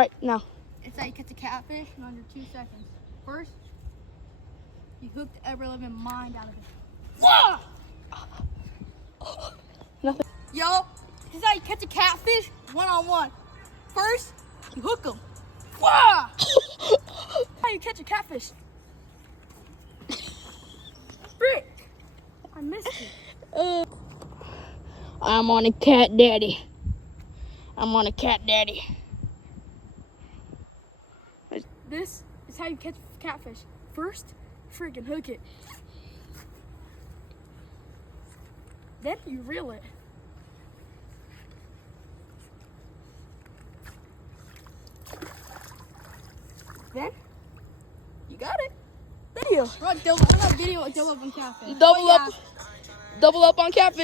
Right, now. It's how you catch a catfish in under 2 seconds. First, you hook the ever-living mind out of it. Whoa! Nothing. Yo, this is how you catch a catfish one-on-one. First, you hook them. Whoa! How you catch a catfish? Frick! I missed it. I'm on a cat daddy. I'm on a cat daddy. This is how you catch catfish. First, freaking hook it. Then you reel it. Then you got it. Video. We're on video. Double up on catfish. Double up on catfish.